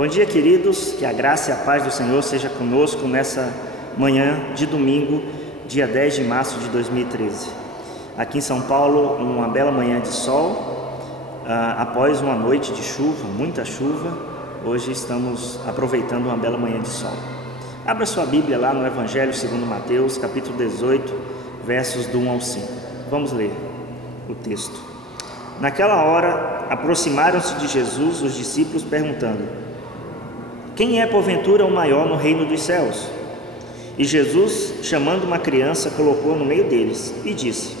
Bom dia, queridos, que a graça e a paz do Senhor seja conosco nessa manhã de domingo, dia 10 de março de 2013. Aqui em São Paulo, uma bela manhã de sol, após uma noite de chuva, muita chuva. Hoje estamos aproveitando uma bela manhã de sol. Abra sua Bíblia lá no Evangelho segundo Mateus, capítulo 18, versos do 1 ao 5. Vamos ler o texto. Naquela hora, aproximaram-se de Jesus os discípulos, perguntando: quem é porventura o maior no reino dos céus? E Jesus, chamando uma criança, colocou no meio deles e disse: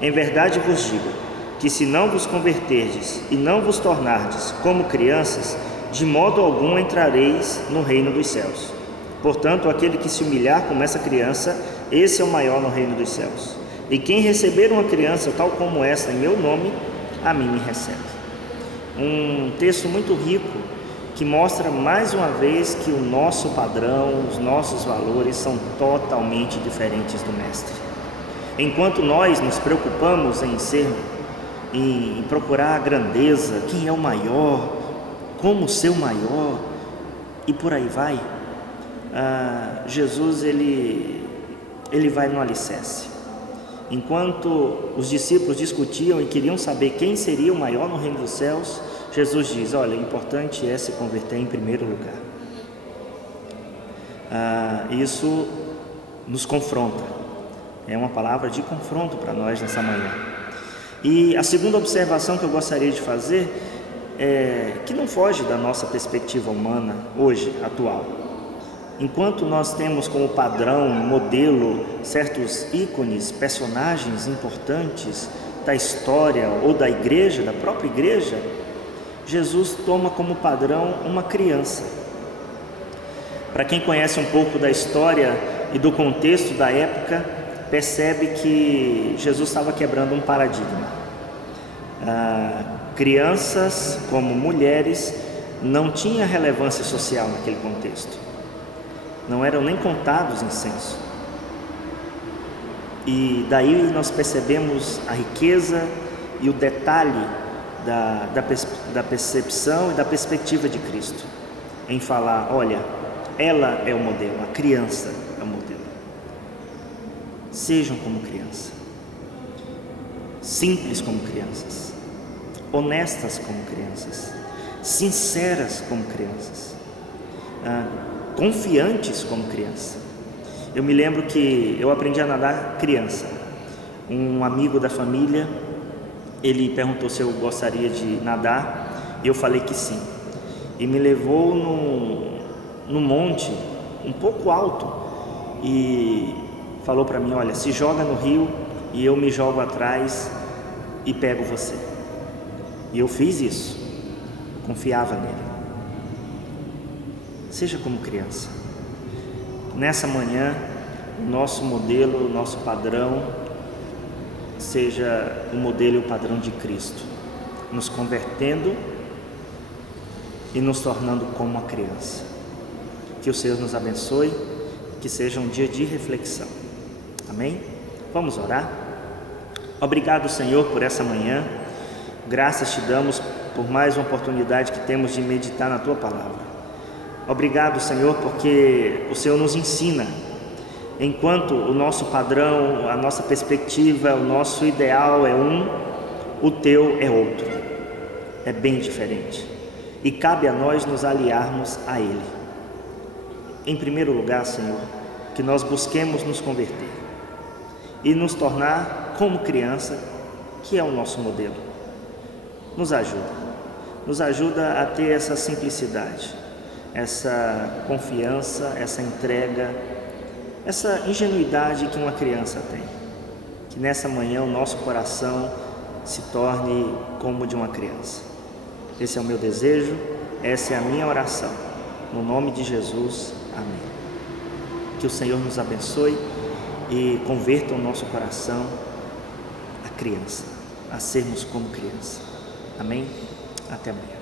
em verdade vos digo, que se não vos converterdes e não vos tornardes como crianças, de modo algum entrareis no reino dos céus. Portanto, aquele que se humilhar como essa criança, esse é o maior no reino dos céus. E quem receber uma criança tal como esta em meu nome, a mim me recebe. Um texto muito rico que mostra mais uma vez que o nosso padrão, os nossos valores são totalmente diferentes do Mestre. Enquanto nós nos preocupamos em procurar a grandeza, quem é o maior, como ser o maior e por aí vai, Jesus ele vai no alicerce. Enquanto os discípulos discutiam e queriam saber quem seria o maior no reino dos céus, Jesus diz: olha, o importante é se converter em primeiro lugar. Isso nos confronta, é uma palavra de confronto para nós nessa manhã. E a segunda observação que eu gostaria de fazer é que não foge da nossa perspectiva humana hoje, atual. Enquanto nós temos como padrão, modelo, certos ícones, personagens importantes da história ou da igreja, da própria igreja, Jesus toma como padrão uma criança. Para quem conhece um pouco da história e do contexto da época, percebe que Jesus estava quebrando um paradigma. Crianças, como mulheres, não tinham relevância social naquele contexto. Não eram nem contados em censo. E daí nós percebemos a riqueza e o detalhe da percepção e da perspectiva de Cristo, em falar: olha, ela é o modelo, a criança é o modelo. Sejam como criança, simples como crianças, honestas como crianças, sinceras como crianças, confiantes como criança. Eu me lembro que eu aprendi a nadar criança. Um amigo da família, ele perguntou se eu gostaria de nadar, e eu falei que sim. E me levou num monte um pouco alto e falou para mim: olha, se joga no rio e eu me jogo atrás e pego você. E eu fiz isso, confiava nele. Seja como criança. Nessa manhã, o nosso modelo, o nosso padrão, seja o modelo e o padrão de Cristo, nos convertendo e nos tornando como uma criança. Que o Senhor nos abençoe, que seja um dia de reflexão. Amém? Vamos orar? Obrigado, Senhor, por essa manhã. Graças te damos por mais uma oportunidade que temos de meditar na Tua Palavra. Obrigado, Senhor, porque o Senhor nos ensina. Enquanto o nosso padrão, a nossa perspectiva, o nosso ideal é um, o Teu é outro. É bem diferente. E cabe a nós nos aliarmos a Ele. Em primeiro lugar, Senhor, que nós busquemos nos converter e nos tornar como criança, que é o nosso modelo. Nos ajuda a ter essa simplicidade, essa confiança, essa entrega, essa ingenuidade que uma criança tem. Que nessa manhã o nosso coração se torne como de uma criança. Esse é o meu desejo, essa é a minha oração. No nome de Jesus, amém. Que o Senhor nos abençoe e converta o nosso coração a criança, a sermos como criança. Amém? Até amanhã.